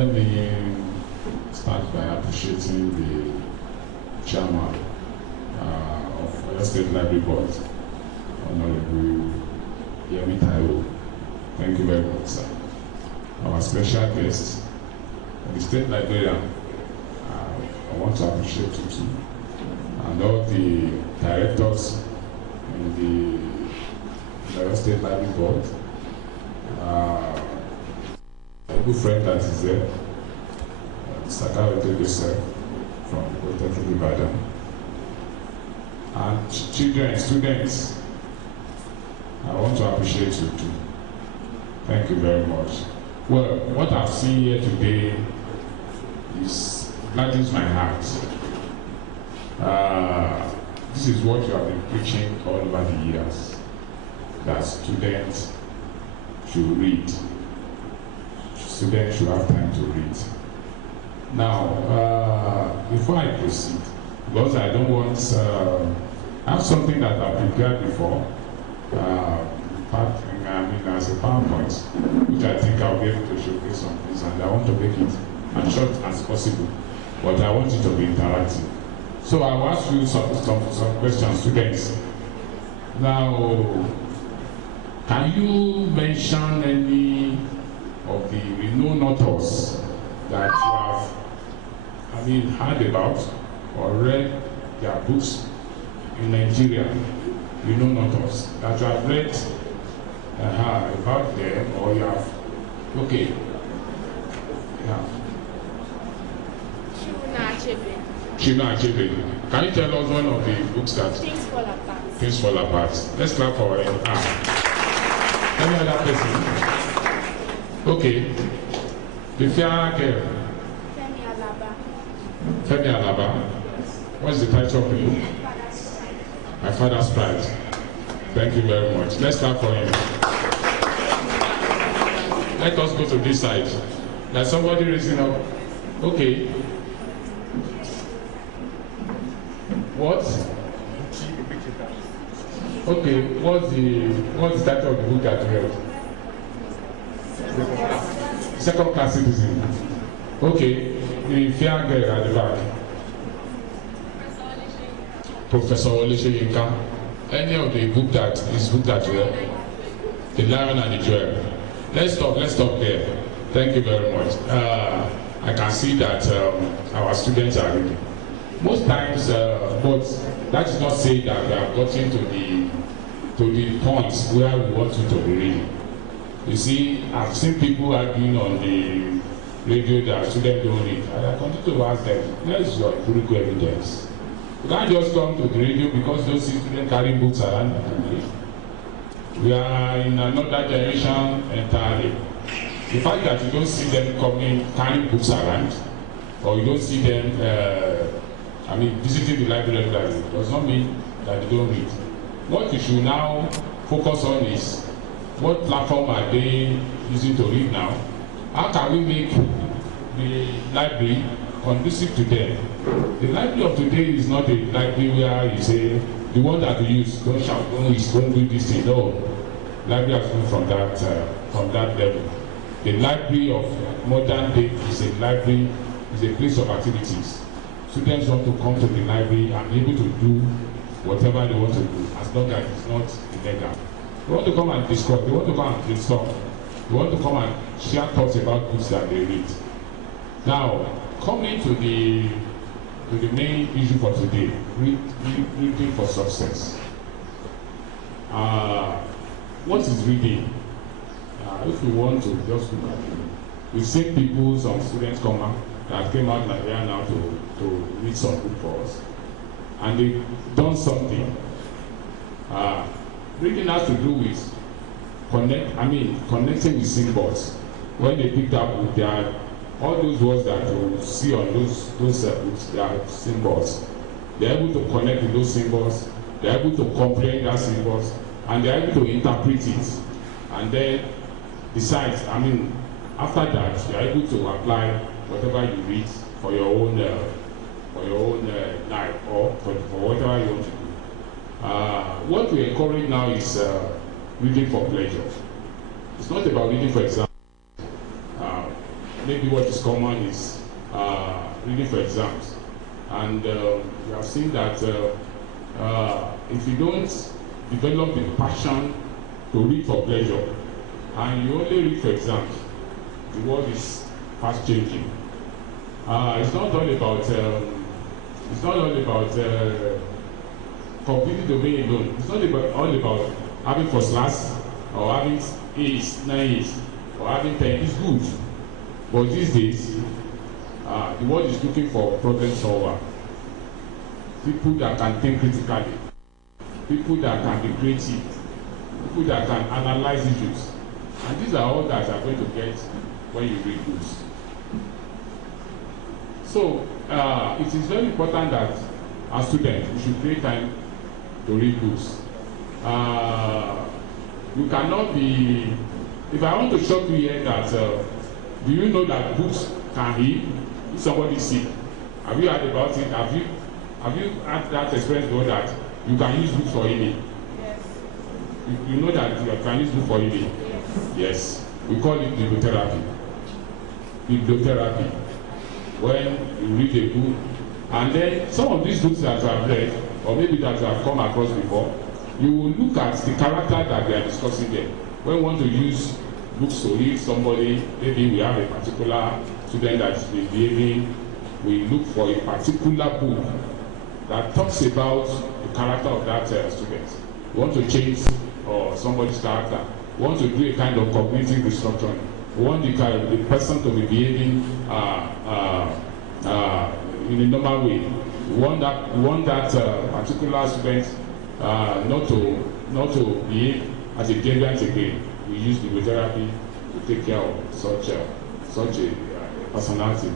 Let me start by appreciating the chairman of Oyslb State Library Board, Honorable Yemi. Thank you very much, sir. Our special guest, the state librarian, I want to appreciate you too, and all the directors in the Oyslb State Library Board. A good friend that is there, Sakawete yourself from Polytechnic Ibadan, and children, students. I want to appreciate you too. Thank you very much. Well, what I've seen here today gladdens my heart. This is what you have been preaching all over the years, that students should read. Students should have time to read. Now, before I proceed, because I don't want, I have something that I prepared before, as a PowerPoint, which I think I'll be able to showcase some things, and I want to make it as short as possible, but I want it to be interactive. So I'll ask you some questions, students. Now, can you mention any of the renowned authors that you have, heard about or read their books in Nigeria? Renowned authors that you have read about them, or you have, okay. Yeah. Chima Achebe. Can you tell us one of the books that? Things Fall Apart. Things Fall Apart. Let's clap for him. Any other person? Okay. The fair girl. Femi Alaba. Femi Alaba. What's the title of the book? My Father's Pride. Thank you very much. Let's clap for him. Let us go to this side. There's somebody raising up. Okay. What? Okay. What's the title of the book that you read? Second Class Citizen. Okay. The fair girl at the back. Professor Oyslb. Any of the book that you read? The Lion and the Jewel. Let's stop there. Thank you very much. I can see that our students are reading. Most times, but that is not saying that we have gotten to the points where we want you to be reading. You see, I've seen people arguing on the radio that students don't read, and I continue to ask them, where's your empirical evidence? You can't just come to the radio because those students carrying books around. We are in another generation entirely. The fact that you don't see them carrying books around, or you don't see them, visiting the library regularly, does not mean that they don't read. What you should now focus on is what platform are they using to read now? How can we make the library conducive to them? The library of today is not a library where you say, the one that we use, don't shout, don't do this thing. No. Library has moved from that level. The library of modern day is a library, is a place of activities. Students want to come to the library and be able to do whatever they want to do, as long as it's not illegal. They want to come and discuss, they want to come and brainstorm, they want to come and share thoughts about books that they read. Now, coming to the main issue for today, reading for success. What is reading? If we want to just look at it, we've seen people, some students come out that came out like they are now to read some book for us, and they've done something. Reading has to do with connecting with symbols. When they picked up book, there are all those words that you see on those books, they are symbols. They're able to connect with those symbols, they're able to comprehend that symbols, and they're able to interpret it. And then, besides, after that, you're able to apply whatever you read for your own life, or for whatever you want to do. What we encourage now is reading for pleasure. It's not about reading for example. maybe what is common is reading for exams. And we have seen that if you don't develop the passion to read for pleasure, and you only read for exams, the world is fast changing. It's not all about completing the way alone. It's not all about having first class or having A's, 9 A's, or having 10. It's good, but these days the world is looking for problem solver, people that can think critically, people that can be creative, people that can analyze issues, and these are all that you are going to get when you read books. So it is very important that as students we should create time to read books. You cannot be, if I want to shock you here that do you know that books can heal? If somebody is sick, have you heard about it? Have you had that experience before that you can use books for healing? Yes. You know that you can use books for healing? Yes. Yes. We call it bibliotherapy. Bibliotherapy. When you read a book, and then some of these books that you have read, or maybe that you have come across before, you will look at the character that they are discussing there. When we want to use books to read somebody, maybe we have a particular student that is behaving, we look for a particular book that talks about the character of that student. We want to change somebody's character. We want to do a kind of cognitive restructuring. We want the person to be behaving in a normal way. We want that particular student not to behave as a deviant again. We use bibliotherapy to take care of such a personality,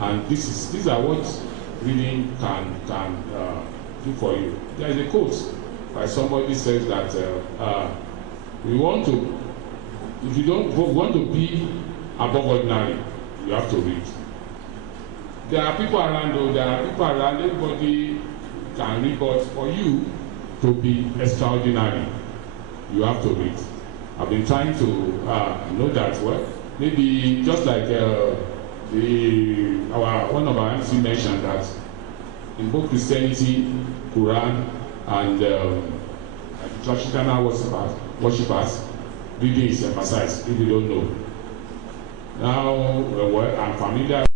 and these are what reading can do for you. There is a quote by somebody says that we want to. If you don't want to be above ordinary, you have to read. There are people around, everybody can read, but for you to be extraordinary, you have to read. I've been trying to know that, well, maybe just like one of our MC mentioned that in both Christianity, Quran, and traditional worshippers, reading is emphasized if you don't know. Now, I'm familiar